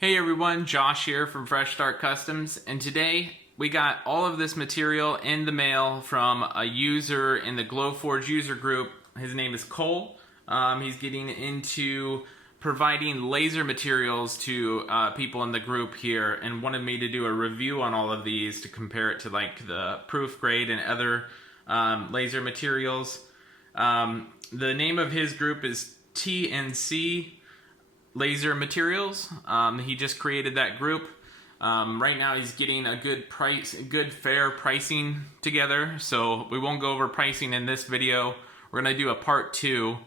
Hey everyone, Josh here from Fresh Start Customs, and today we got all of this material in the mail from a user in the Glowforge user group. His name is Cole. He's getting into providing laser materials to people in the group here and wanted me to do a review on all of these to compare it to like the proof grade and other laser materials. The name of his group is TNC Laser Materials. He just created that group. Right now he's getting a good fair pricing together, so we won't go over pricing in this video. We're going to do a part 2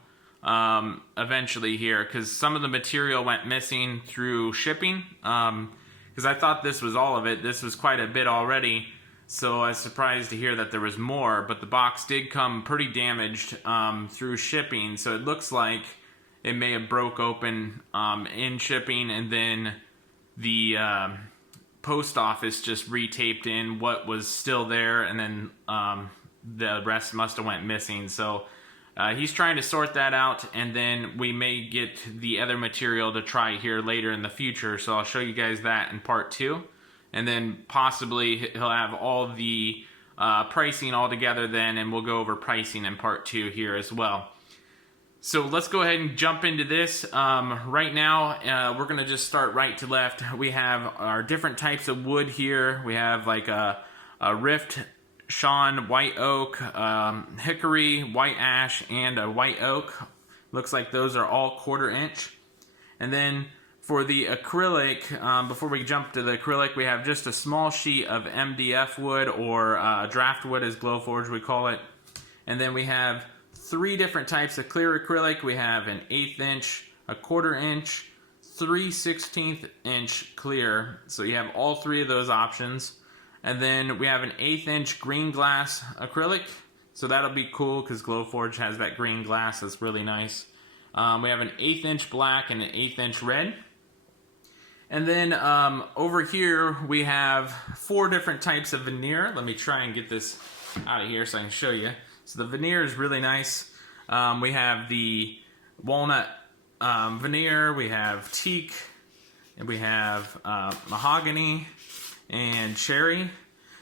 eventually here, because some of the material went missing through shipping, because I thought this was all of it. This was quite a bit already, so I was surprised to hear that there was more, but the box did come pretty damaged through shipping, so it looks like it may have broke open in shipping, and then the post office just retaped in what was still there, and then the rest must have went missing. So he's trying to sort that out, and then we may get the other material to try here later in the future. So I'll show you guys that in part 2, and then possibly he'll have all the pricing all together then, and we'll go over pricing in part 2 here as well. So let's go ahead and jump into this. Right now, we're going to just start right to left. We have our different types of wood here. We have like a rift, Sean, white oak, hickory, white ash, and a white oak. Looks like those are all 1/4 inch. And then for the acrylic, before we jump to the acrylic, we have just a small sheet of MDF wood, or draft wood as Glowforge we call it. And then we have 3 different types of clear acrylic. We have an 1/8 inch, a 1/4 inch, 3/16 inch clear. So you have all 3 of those options. And then we have an 1/8 inch green glass acrylic. So that'll be cool because Glowforge has that green glass. That's really nice. We have an 1/8 inch black and an 1/8 inch red. And then over here we have 4 different types of veneer. Let me try and get this out of here so I can show you. So the veneer is really nice. We have the walnut veneer, we have teak, and we have mahogany and cherry.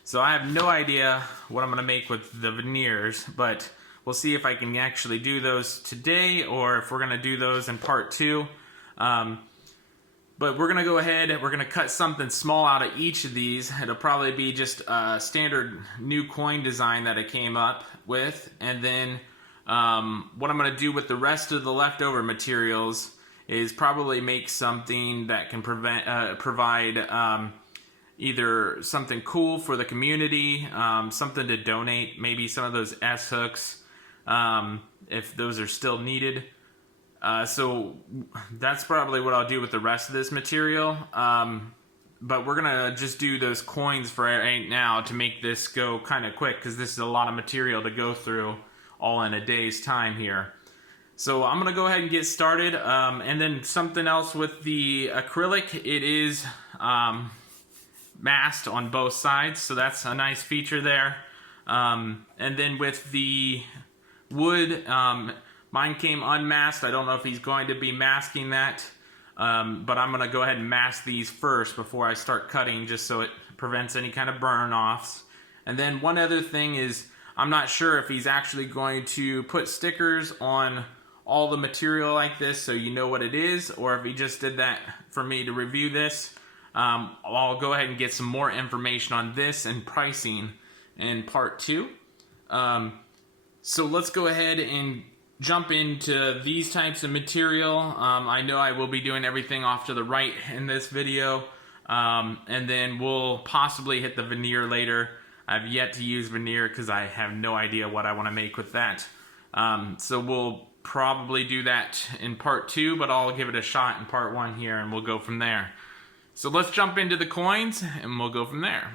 So I have no idea what I'm going to make with the veneers, but we'll see if I can actually do those today or if we're going to do those in part 2. But we're going to go ahead and we're going to cut something small out of each of these. It'll probably be just a standard new coin design that I came up with. And then what I'm going to do with the rest of the leftover materials is probably make something that can provide either something cool for the community, something to donate, maybe some of those S-hooks if those are still needed. So that's probably what I'll do with the rest of this material. But we're going to just do those coins for right now to make this go kind of quick, because this is a lot of material to go through all in a day's time here. So I'm going to go ahead and get started. And then something else with the acrylic, it is masked on both sides, so that's a nice feature there. And then with the wood, mine came unmasked. I don't know if he's going to be masking that, but I'm going to go ahead and mask these first before I start cutting, just so it prevents any kind of burn-offs. And then one other thing is, I'm not sure if he's actually going to put stickers on all the material like this so you know what it is, or if he just did that for me to review this. I'll go ahead and get some more information on this and pricing in part 2. So let's go ahead and jump into these types of material. I know I will be doing everything off to the right in this video, and then we'll possibly hit the veneer later. I've yet to use veneer because I have no idea what I want to make with that. So we'll probably do that in part 2, but I'll give it a shot in part 1 here, and we'll go from there. So let's jump into the coins, and we'll go from there.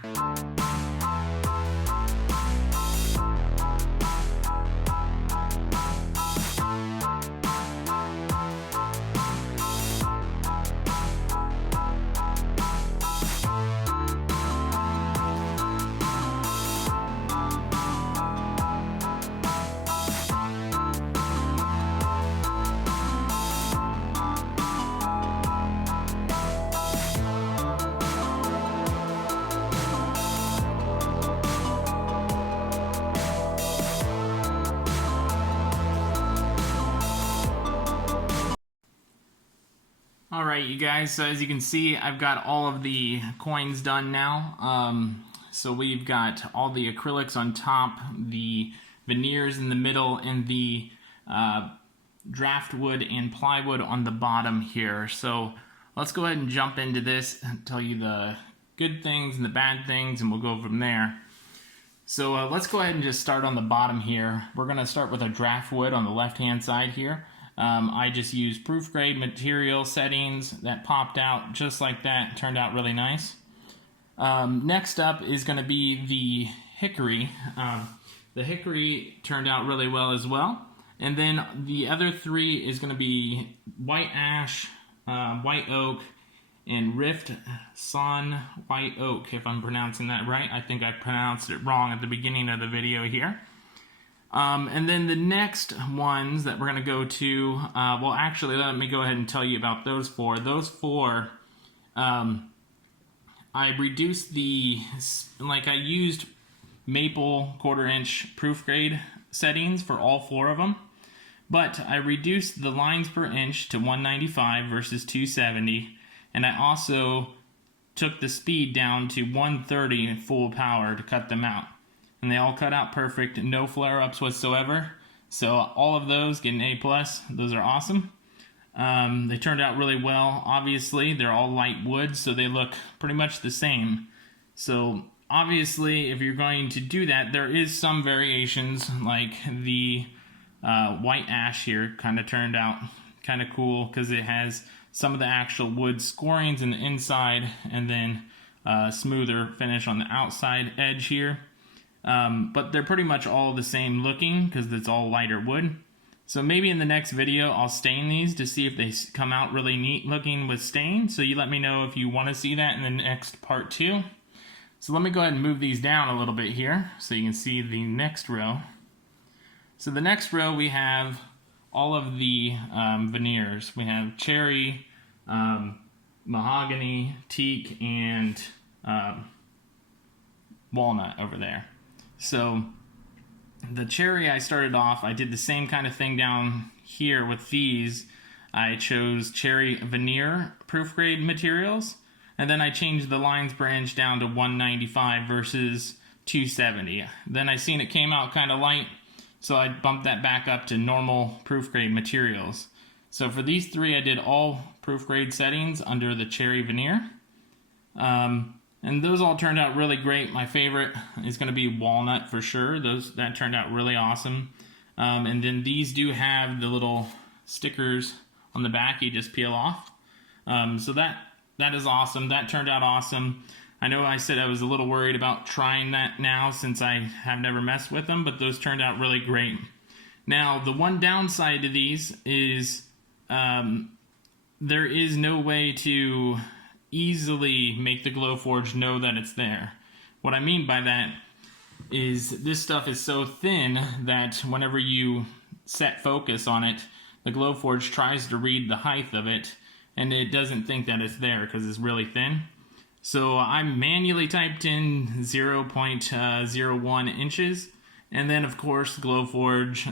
Alright, you guys, so as you can see, I've got all of the coins done now. So we've got all the acrylics on top, the veneers in the middle, and the draft wood and plywood on the bottom here. So let's go ahead and jump into this and tell you the good things and the bad things, and we'll go from there. So let's go ahead and just start on the bottom here. We're going to start with a draft wood on the left-hand side here. I just used proof grade material settings that popped out just like that. Turned out really nice. Next up is going to be the hickory. The hickory turned out really well as well. And then the other three is going to be white ash, white oak, and rift son white oak, if I'm pronouncing that right. I think I pronounced it wrong at the beginning of the video here. And then the next ones that we're going to go to, well, actually, let me go ahead and tell you about those four. Those four, I reduced I used maple 1/4 inch proof grade settings for all four of them, but I reduced the lines per inch to 195 versus 270, and I also took the speed down to 130 full power to cut them out. And they all cut out perfect, no flare-ups whatsoever. So all of those get an A+. Those are awesome. They turned out really well. Obviously, they're all light wood, so they look pretty much the same. So obviously, if you're going to do that, there is some variations, like the white ash here kind of turned out kind of cool because it has some of the actual wood scorings in the inside and then smoother finish on the outside edge here. But they're pretty much all the same looking because it's all lighter wood. So maybe in the next video I'll stain these to see if they come out really neat looking with stain. So you let me know if you want to see that in the next part too. So let me go ahead and move these down a little bit here so you can see the next row. So the next row we have all of the veneers. We have cherry, mahogany, teak, and walnut over there. So the cherry, I started off, I did the same kind of thing down here with these. I chose cherry veneer proof grade materials, and then I changed the lines per inch down to 195 versus 270. Then I seen it came out kind of light, so I bumped that back up to normal proof grade materials. So for these three, I did all proof grade settings under the cherry veneer. And those all turned out really great. My favorite is going to be walnut for sure. That turned out really awesome. And then these do have the little stickers on the back you just peel off. So that is awesome. That turned out awesome. I know I said I was a little worried about trying that now since I have never messed with them, but those turned out really great. Now, the one downside to these is there is no way to easily make the Glowforge know that it's there. What I mean by that is this stuff is so thin that whenever you set focus on it, the Glowforge tries to read the height of it, and it doesn't think that it's there because it's really thin. So I manually typed in 0.01 inches, and then of course Glowforge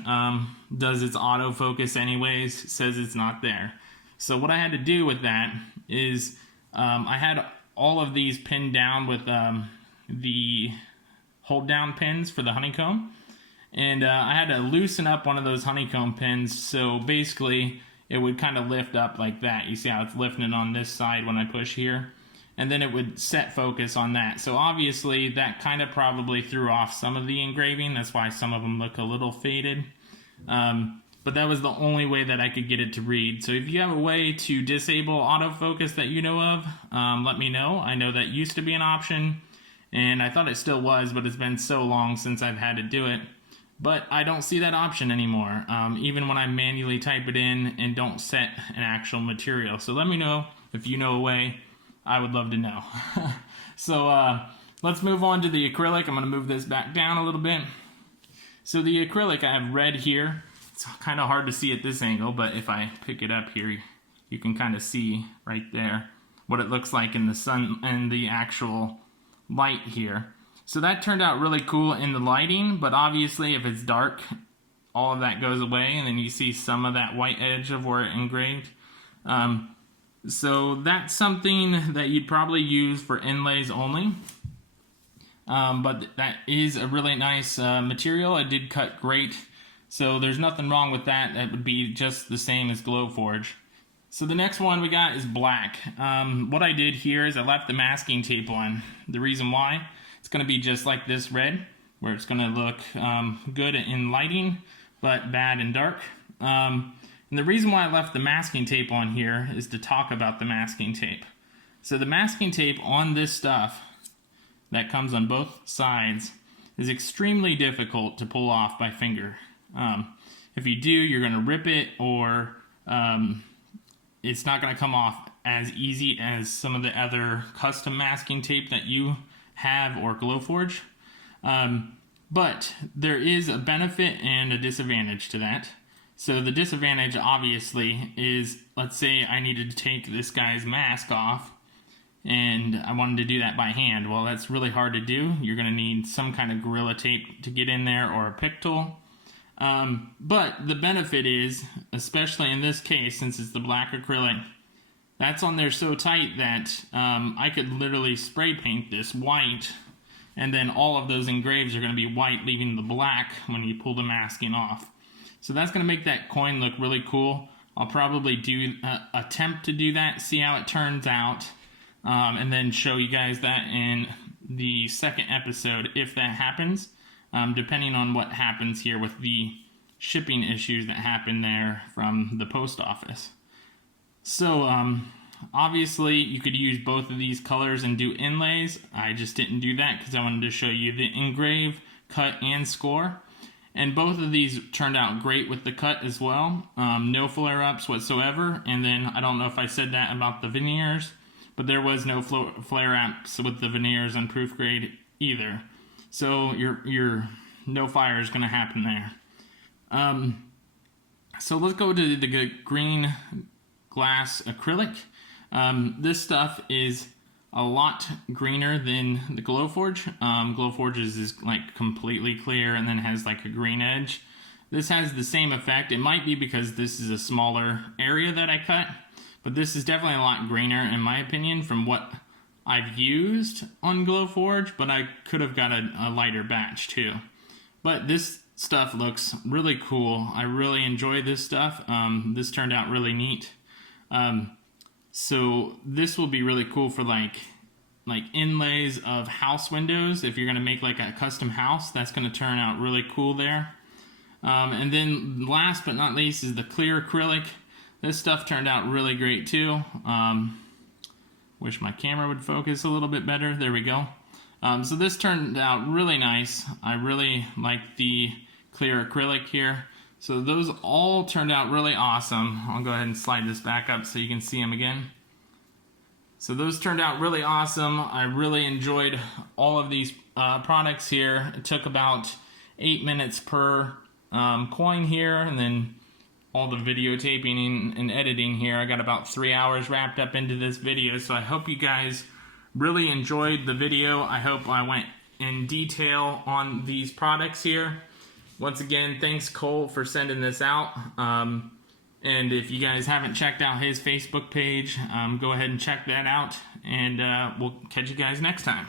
does its autofocus anyways, says it's not there. So what I had to do with that is I had all of these pinned down with the hold down pins for the honeycomb, and I had to loosen up one of those honeycomb pins, so basically it would kind of lift up like that. You see how it's lifting it on this side when I push here, and then it would set focus on that. So obviously that kind of probably threw off some of the engraving. That's why some of them look a little faded. But that was the only way that I could get it to read. So if you have a way to disable autofocus that you know of, let me know. I know that used to be an option, and I thought it still was, but it's been so long since I've had to do it. But I don't see that option anymore, even when I manually type it in and don't set an actual material. So let me know if you know a way. I would love to know. So let's move on to the acrylic. I'm going to move this back down a little bit. So the acrylic, I have red here. It's kind of hard to see at this angle, but if I pick it up here, you can kind of see right there what it looks like in the sun and the actual light here. So that turned out really cool in the lighting, but obviously if it's dark, all of that goes away, and then you see some of that white edge of where it engraved. So that's something that you'd probably use for inlays only. But that is a really nice material. It did cut great. So there's nothing wrong with that. That would be just the same as Glowforge. So the next one we got is black. What I did here is I left the masking tape on. The reason why, it's going to be just like this red, where it's going to look good in lighting, but bad in dark. And the reason why I left the masking tape on here is to talk about the masking tape. So the masking tape on this stuff that comes on both sides is extremely difficult to pull off by finger. If you do, you're going to rip it, or it's not going to come off as easy as some of the other custom masking tape that you have or Glowforge. But there is a benefit and a disadvantage to that. So the disadvantage obviously is, let's say I needed to take this guy's mask off and I wanted to do that by hand. Well, that's really hard to do. You're going to need some kind of Gorilla Tape to get in there, or a pick tool. But the benefit is, especially in this case, since it's the black acrylic, that's on there so tight that I could literally spray paint this white, and then all of those engraves are going to be white, leaving the black when you pull the masking off. So that's going to make that coin look really cool. I'll probably attempt to do that, see how it turns out, and then show you guys that in the second episode if that happens, depending on what happens here with the shipping issues that happen there from the post office. So obviously you could use both of these colors and do inlays. I just didn't do that because I wanted to show you the engrave, cut, and score. And both of these turned out great with the cut as well. No flare-ups whatsoever. And then I don't know if I said that about the veneers, but there was no flare-ups with the veneers on proof grade either. So your no fire is going to happen there. So let's go to the green glass acrylic. This stuff is a lot greener than the Glowforge. Glowforge's is like completely clear and then has like a green edge. This has the same effect. It might be because this is a smaller area that I cut, but this is definitely a lot greener in my opinion from what I've used on Glowforge, but I could have got a lighter batch too. But this stuff looks really cool. I really enjoy this stuff. This turned out really neat. So this will be really cool for like inlays of house windows. If you're going to make like a custom house, that's going to turn out really cool there. And then last but not least is the clear acrylic. This stuff turned out really great too. Wish my camera would focus a little bit better. There we go. So this turned out really nice. I really like the clear acrylic here. So those all turned out really awesome. I'll go ahead and slide this back up so you can see them again. So those turned out really awesome. I really enjoyed all of these products here. It took about 8 minutes per coin here, and then all the videotaping and editing here. I got about 3 hours wrapped up into this video, so I hope you guys really enjoyed the video. I hope I went in detail on these products here. Once again, thanks Cole for sending this out. And if you guys haven't checked out his Facebook page, go ahead and check that out. And we'll catch you guys next time.